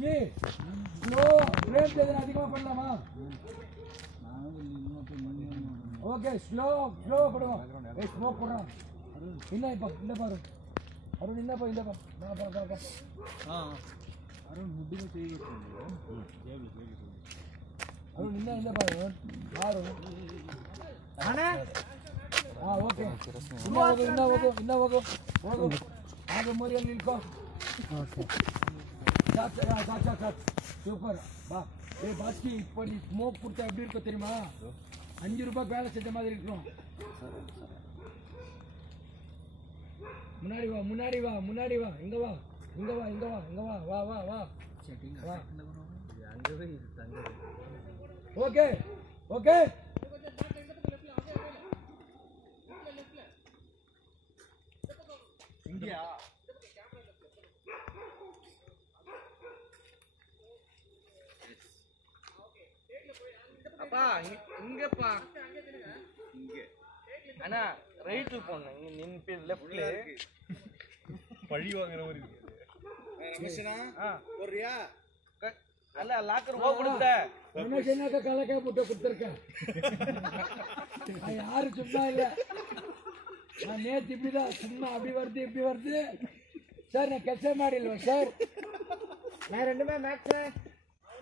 G slow break எதுனா அதிகமாக பண்ணலாமா? ஓகே ஸ்லோ போடுவோம். ஸ்மோக் போடுறோம். என்ன இப்போ இந்த பாரு அருண் என்னப்பா இல்லைப்பா அருண் முட்டிங்க செய்ய அருண் என்ன பாரு ஆறு ಓಕೆ ಇನ್ನ ಹೋಗು ಆಗ ಮರಿಯಲ್ಲಿ ನಿಲ್ಕೋ சூப்பர் பா ஏ பாஸ்கி இப்போ நீ ஸ்மோக் கொடுத்தா எப்படி இருக்கும் தெரியுமா? 5 ரூபாய் வேலை செஞ்ச மாதிரி இருக்கும். முன்னாடி வா இங்க வா ஓகே இந்தியா அப்பா இங்கப்பா இங்க அண்ணா ரைட்டு போங்க நின்னு லெஃப்ட்ல பழி வாங்குற மாதிரி ரமேஷனா போறியா அல்ல லாக்கர் போ கொடுத்த ரமேஷ் என்னக்க கலக்க போட்டு கொடுத்திருக்கேன். யாரு சும்மா இல்ல நான் நேத்து இப்படிதான் சும்மா அப்படி வருது ಸರ್ ನಾ ಕೆಲಸ ಮಾಡಿಲ್ವಾ ಸರ್? ನಾ ரெண்டுமே மேக்ஸ்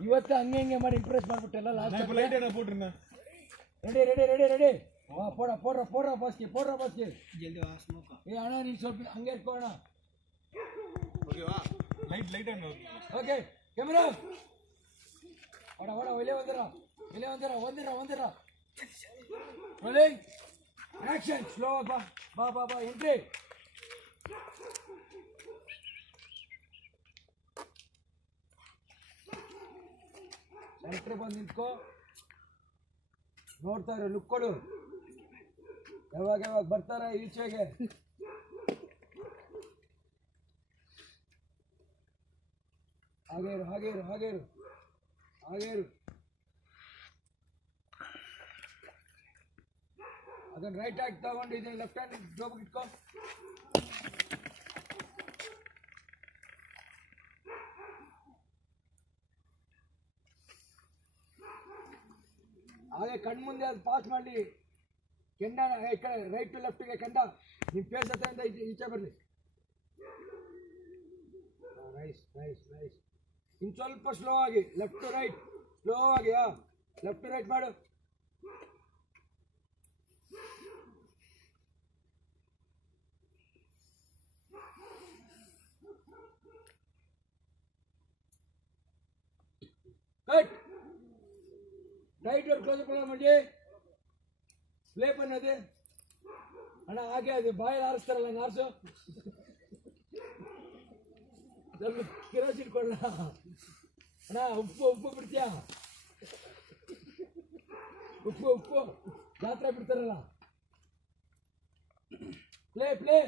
ಇವತ್ತು ಹಂಗೆ ಹಿಂಗೆ ಮಾಡಿ ಇಂಪ್ರೆಸ್ ಮಾಡ್ಬಿಟ್ಟಲ್ಲ ಲಾಸ್ಟ್ இப்போ லைட் என்ன போட்டுறேன். ರೆಡಿ ವಾ ಪೋಡ್ರ ಬಾಸ್ಕಿ ಜಲ್ದಿ ವಾ ಸ್ಮೋಕ್ ಏ ಅಣ್ಣ ನೀನು ಸ್ವಲ್ಪ ಹಂಗೆ ಇಟ್ಕೋಣ. ஓகேவா லைட் என்ன ಓಕೆ ಕ್ಯಾಮೆರಾ ಒಡ ಇಲ್ಲೇ ಒಂದಿರ ರೋಲಿಂಗ್ ಆಕ್ಷನ್ ಸ್ಲೋ ಬಾ ಎಂಟ್ರಿ ಸೆಂಟ್ರ್ ಬಂದು ನಿಂತ್ಕೋ. ನೋಡ್ತಾ ಇರೋ ಲುಕ್ ಕೊಡು. ಯಾವಾಗ ಬರ್ತಾರೆ ಈಚೆಗೆ. ಹಾಗೆ ಇರು ಅದನ್ನ ರೈಟ್ ಆಗಿ ತಗೊಂಡಿದ್ದೀನಿ ಲೆಫ್ಟ್ ಹ್ಯಾಂಡ್ ಜೋಬಿಗೆ ಇಟ್ಕೋ. ಹಾಗೆ ಕಣ್ಮುಂದೆ ಅದು ಪಾಸ್ ಮಾಡಿ ಕೆಂಡ ಈ ಕಡೆ ರೈಟ್ ಟು ಲೆಫ್ಟ್ಗೆ ಕೆಂಡ ನಿಮ್ಮ ಫೇಸ್ ಹತ್ರದಿಂದ ಈಚೆ ಬರಲಿ. ನೈಸ್ ಇನ್ನು ಸ್ವಲ್ಪ ಸ್ಲೋ ಆಗಿ ಲೆಫ್ಟ್ ಟು ರೈಟ್ ಸ್ಲೋ ಆಗಿ ಲೆಫ್ಟ್ ಟು ರೈಟ್ ಮಾಡು. ಕಟ್ ரைட் ஒரு க்ளோஸ் பண்ணலாம் ಮಂಜಿ ಪ್ಲೇ பண்ணது ಅಣ್ಣ ಹಾಗೆ ಅದು ಬಾಯಲ್ಲಿ ಆರಿಸ್ತಾರಲ್ಲ ಹಂಗೆ ಆರಿಸು. ಸ್ವಲ್ಪ ಕಿರೋಸಿನ್ ಕೊಡಲ ಅಣ್ಣ. ಉಪ್ಪು ಬಿಡ್ತೀಯಾ? ಉಪ್ಪು ಜಾತ್ರೆ ಬಿಡ್ತಾರಲ್ಲ. ಪ್ಲೇ